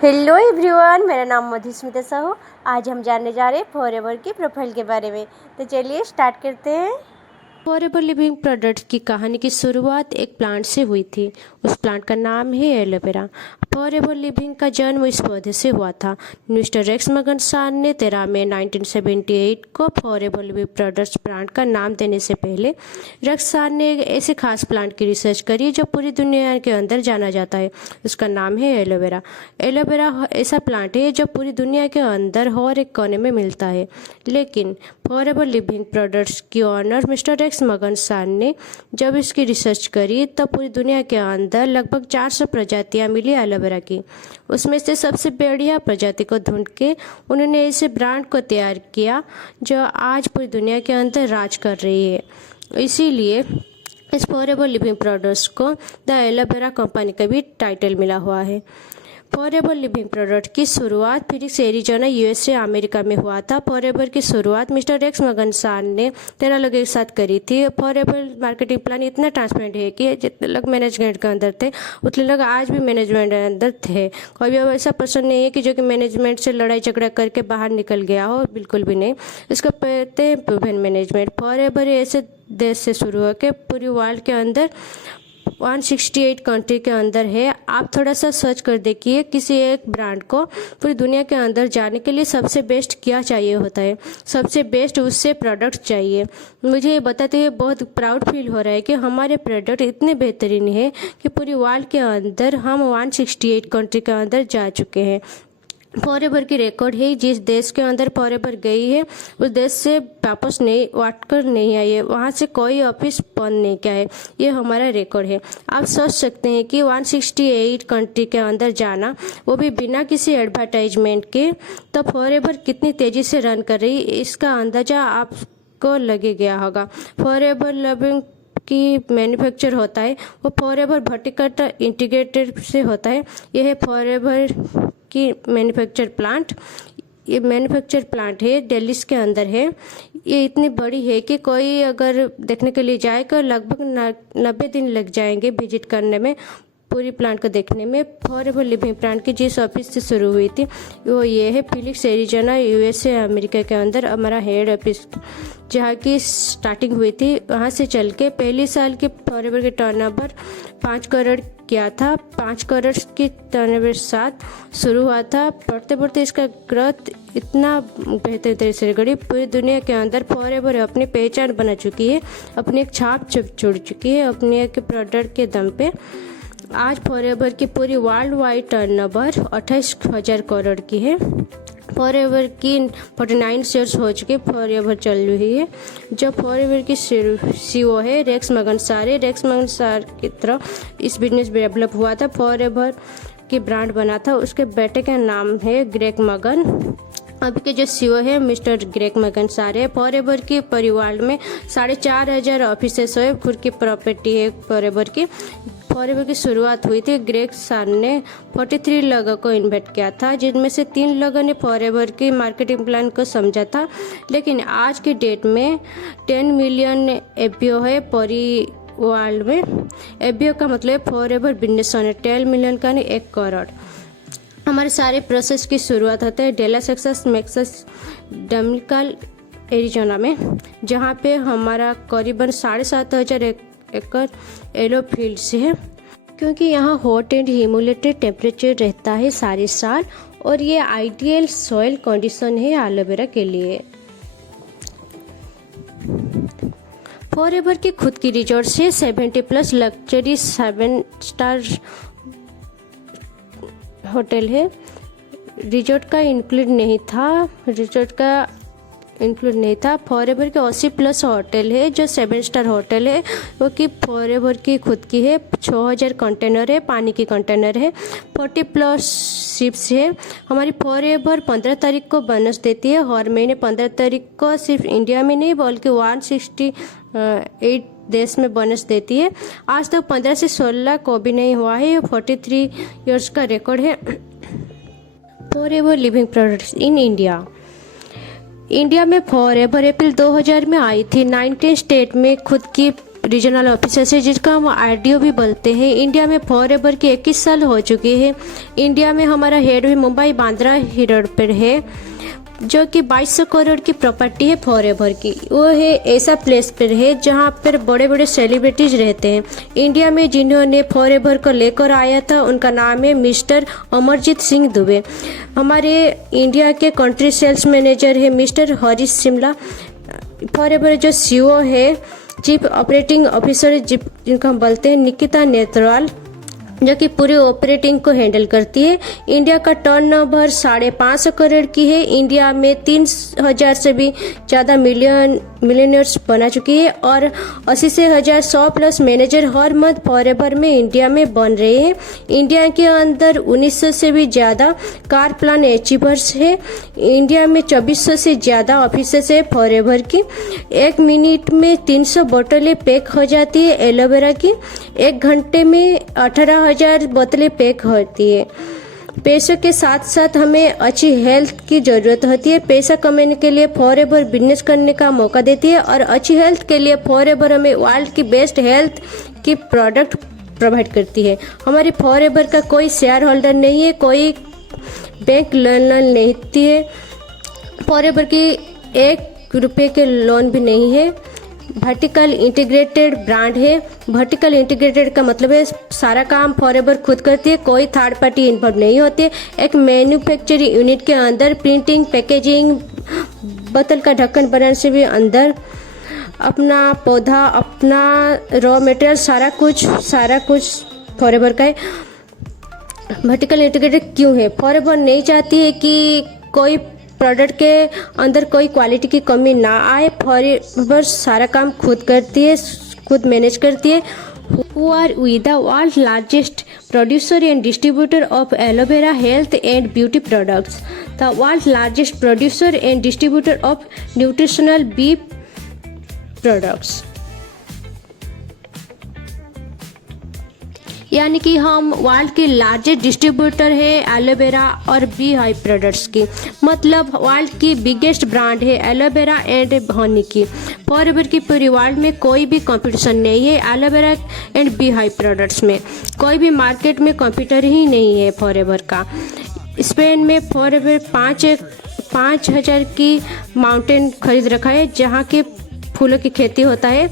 Hello everyone, मेरा नाम मधुस्मिता साहू। आज हम जानने जा रहे हैं फॉरएवर की प्रोफाइल के बारे में। तो चलिए स्टार्ट करते हैं। फॉरएवर लिविंग प्रोडक्ट की कहानी की शुरुआत एक प्लांट से हुई थी। उस प्लांट का नाम है एलोवेरा। फॉरएवर लिविंग का जन्म इस पौधे से हुआ था। मिस्टर रेक्स मगनसार ने 13 मई 1978 को फॉरएवर लिविंग प्रोडक्ट्स प्लांट का नाम देने से पहले रेक्सार ने एक ऐसे खास प्लांट की रिसर्च करी जो पूरी दुनिया के अंदर जाना जाता है। उसका नाम है एलोवेरा। एलोवेरा ऐसा प्लांट है जो पूरी दुनिया के अंदर हर एक कोने में मिलता है। लेकिन फॉरएवर लिविंग प्रोडक्ट्स की ऑनर मिस्टर रेक्स मगनसार ने जब इसकी रिसर्च करी तो पूरी दुनिया के अंदर लगभग 400 प्रजातियां मिली एलोवेरा की। उसमें से सबसे बढ़िया प्रजाति को ढूंढ के उन्होंने ऐसे ब्रांड को तैयार किया जो आज पूरी दुनिया के अंदर राज कर रही है। इसीलिए इस फॉरएवर लिविंग प्रोडक्ट्स को द एलोवेरा कंपनी का भी टाइटल मिला हुआ है। फॉरएवर लिविंग प्रोडक्ट की शुरुआत फिनिक्स एरिजोना यूएसए अमेरिका में हुआ था। फॉरएवर की शुरुआत मिस्टर रेक्स मगनसार ने 13 लोगों के साथ करी थी। फॉरएवर मार्केटिंग प्लान इतना ट्रांसपेरेंट है कि जितने लोग मैनेजमेंट के अंदर थे उतने लोग आज भी मैनेजमेंट के अंदर थे। कोई भी ऐसा पर्सन नहीं है कि जो कि मैनेजमेंट से लड़ाई झगड़ा करके बाहर निकल गया हो, बिल्कुल भी नहीं। इसको कहते हैं प्रूवन मैनेजमेंट। फॉरएवर ऐसे देश से शुरू होकर पूरी वर्ल्ड के अंदर 168 कंट्री के अंदर है। आप थोड़ा सा सर्च कर देखिए, किसी एक ब्रांड को पूरी दुनिया के अंदर जाने के लिए सबसे बेस्ट क्या चाहिए होता है। सबसे बेस्ट उससे प्रोडक्ट चाहिए। मुझे ये बताते हुए बहुत प्राउड फील हो रहा है कि हमारे प्रोडक्ट इतने बेहतरीन है कि पूरी वर्ल्ड के अंदर हम 168 कंट्री के अंदर जा चुके हैं। फॉरएवर की रिकॉर्ड है, जिस देश के अंदर फॉरएवर गई है उस देश से वापस नहीं वाटकर नहीं आई है, वहाँ से कोई ऑफिस बंद नहीं किया है। ये हमारा रिकॉर्ड है। आप सोच सकते हैं कि 168 कंट्री के अंदर जाना, वो भी बिना किसी एडवर्टाइजमेंट के, तो फॉरएवर कितनी तेज़ी से रन कर रही है इसका अंदाज़ा आपको लगे गया होगा। फॉरएवर लिविंग की मैन्युफैक्चर होता है वो फॉरएवर वर्टिकल इंटीग्रेटेड से होता है। यह है फॉरएवर की मैन्युफैक्चर प्लांट। ये मैन्युफैक्चर प्लांट है, दिल्ली के अंदर है। ये इतनी बड़ी है कि कोई अगर देखने के लिए जाए तो लगभग 90 दिन लग जाएंगे विजिट करने में, पूरी प्लांट को देखने में। फॉरएवर लिविंग प्लांट की जिस ऑफिस से शुरू हुई थी वो ये है फिनिक्स एरिजोना यूएसए अमेरिका के अंदर हमारा हेड ऑफिस, जहाँ की स्टार्टिंग हुई थी। वहाँ से चल के पहले साल के फॉरएवर के टर्नओवर 5 करोड़ किया था। 5 करोड़ की टर्नओवर साथ शुरू हुआ था। बढ़ते बढ़ते इसका ग्रोथ इतना बेहतर तरह से गई, पूरी दुनिया के अंदर फॉरएवर अपनी पहचान बना चुकी है, अपनी एक छाप छोड़ चुकी है अपने एक प्रोडक्ट के दम पे। आज फॉरएवर की पूरी वर्ल्ड वाइड टर्नओवर 28,000 करोड़ की है। फॉरएवर की 49 शेयर्स हो चुके फॉरएवर चल रही है। जो फॉरएवर की सीईओ है रेक्स मगनसार है। रेक्स मगनसार की तरफ इस बिजनेस डेवलप हुआ था। फॉरएवर की ब्रांड बना था, उसके बेटे का नाम है ग्रेग मगन। अभी के जो सीईओ है मिस्टर ग्रेग मगनसार है। फॉरएवर की परिवार में 4,500 ऑफिसेस है, खुद की प्रॉपर्टी है फॉरएवर की। फॉरएवर की शुरुआत हुई थी, ग्रेग सार ने 43 लोगों को इन्वाइट किया था, जिनमें से 3 लोगों ने फॉरएवर की मार्केटिंग प्लान को समझा था। लेकिन आज की डेट में 10 मिलियन एफबीओ है पूरी वर्ल्ड में। एफबीओ का मतलब फॉरएवर बिजनेस ओनर, 10 मिलियन का नहीं 1 करोड़। हमारे सारे प्रोसेस की शुरुआत होता है डेलास टेक्सास मैक्सास डमिकल एरिजोना में, जहाँ पे हमारा करीबन 7,500 एकड़ एलो फील्ड्स है। क्योंकि यहाँ हॉट एंड ह्यूमिलेटेड टेम्परेचर रहता है सारे साल और ये आइडियल सॉइल कंडीशन है एलोवेरा के लिए। फॉरएवर की खुद की रिजॉर्ट से 70+ लग्जरी 7 स्टार होटल है। रिजॉर्ट का इंक्लूड नहीं था। फॉरएवर के 80+ होटल है जो 7 स्टार होटल है, वो कि फॉरएवर की खुद की है। 6,000 कंटेनर है, पानी की कंटेनर है। 40+ शिप्स है। हमारी फॉरएवर 15 तारीख को बोनस देती है हर महीने। 15 तारीख को सिर्फ इंडिया में नहीं बल्कि 168 देश में बोनस देती है। आज तक 15 से 16 को भी नहीं हुआ है। 43 ईयर्स का रिकॉर्ड है। Forever living products in India में फॉरएवर अप्रैल 2000 में आई थी। 19 स्टेट में खुद की रीजनल ऑफिसर है जिसका हम आरडीओ भी बोलते हैं। इंडिया में फॉरएवर के 21 साल हो चुके हैं। इंडिया में हमारा हेड भी मुंबई बांद्रा रोड पर है, जो कि 2200 करोड़ की प्रॉपर्टी है फॉरएवर की। वो है ऐसा प्लेस पर है जहाँ पर बड़े बड़े सेलिब्रिटीज रहते हैं। इंडिया में जिन्होंने फॉरएवर को लेकर आया था उनका नाम है मिस्टर अमरजीत सिंह दुबे। हमारे इंडिया के कंट्री सेल्स मैनेजर है मिस्टर हरीश शिमला। फॉरएवर जो सीईओ है, चीफ ऑपरेटिंग ऑफिसर जिनको हम बोलते हैं निकिता नेत्रवाल, जो कि पूरे ऑपरेटिंग को हैंडल करती है। इंडिया का टर्नओवर 550 करोड़ की है। इंडिया में 3000 से भी ज़्यादा मिलियनर्स बना चुकी है और 80 से 100 प्लस मैनेजर हर मंथ फॉरएवर में इंडिया में बन रहे हैं। इंडिया के अंदर 1900 से भी ज़्यादा कार प्लान अचीवर्स है। इंडिया में 2400 से ज़्यादा ऑफिसेस है फॉरएवर की। 1 मिनट में 300 बोतलें पैक हो जाती है एलोवेरा की। 1 घंटे में 18,000 बोतलें पैक होती है। पैसों के साथ साथ हमें अच्छी हेल्थ की ज़रूरत होती है। पैसा कमाने के लिए फॉरएवर बिजनेस करने का मौका देती है और अच्छी हेल्थ के लिए फॉरएवर हमें वर्ल्ड की बेस्ट हेल्थ की प्रोडक्ट प्रोवाइड करती है। हमारी फॉरएवर का कोई शेयर होल्डर नहीं है, कोई बैंक लोन लेती है। फॉरएवर की 1 रुपये के लोन भी नहीं है। वर्टिकल इंटीग्रेटेड ब्रांड है। वर्टिकल इंटीग्रेटेड का मतलब है सारा काम फॉरएवर खुद करती है, कोई थर्ड पार्टी इन्वॉल्व नहीं होती है। एक मैन्युफैक्चरिंग यूनिट के अंदर प्रिंटिंग, पैकेजिंग, बोतल का ढक्कन बनाने से भी अंदर अपना पौधा, अपना रॉ मटेरियल, सारा कुछ फॉरएवर का है। वर्टिकल इंटीग्रेटेड क्यों है? फॉरएवर नहीं चाहती है कि कोई प्रोडक्ट के अंदर कोई क्वालिटी की कमी ना आए। फॉरएवर सारा काम खुद करती है, खुद मैनेज करती है। Who are we? The world's largest producer and distributor of aloe vera health and beauty products. The world's largest producer and distributor of nutritional bee products. यानी कि हम वर्ल्ड के लार्जेस्ट डिस्ट्रीब्यूटर है एलोवेरा और B high products की। मतलब world की biggest brand है एलोवेरा एंड हनी की। फॉरएवर की पूरी वर्ल्ड में कोई भी कंपटीशन नहीं है aloe vera and B high products में। कोई भी मार्केट में कंपीटर ही नहीं है फॉरएवर का। स्पेन में फॉरएवर 5,000 की माउंटेन खरीद रखा है जहाँ के फूलों की खेती होता है।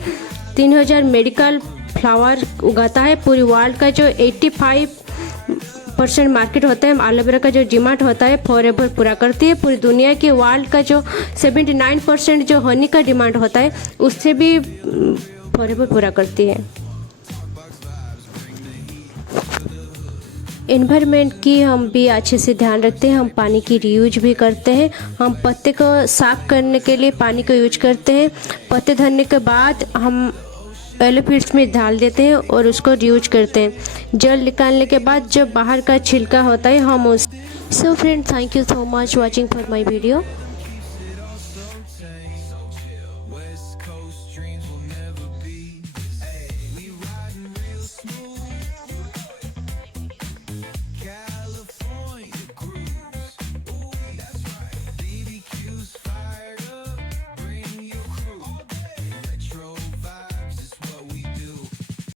3,000 मेडिकल फ्लावर उगाता है। पूरी वर्ल्ड का जो 85% मार्केट होता है एलोवेरा का जो डिमांड होता है फॉरएवर पूरा करती है। पूरी दुनिया के वर्ल्ड का जो 79% जो हनी का डिमांड होता है उससे भी फॉरएवर पूरा करती है। एनवायरनमेंट की हम भी अच्छे से ध्यान रखते हैं। हम पानी की रीयूज भी करते हैं। हम पत्ते को साफ करने के लिए पानी को यूज करते हैं। पत्ते धरने के बाद हम एलोफिट्स में डाल देते हैं और उसको यूज करते हैं। जल निकालने के बाद जो बाहर का छिलका होता है हम उस so friend, thank you so much watching for my video.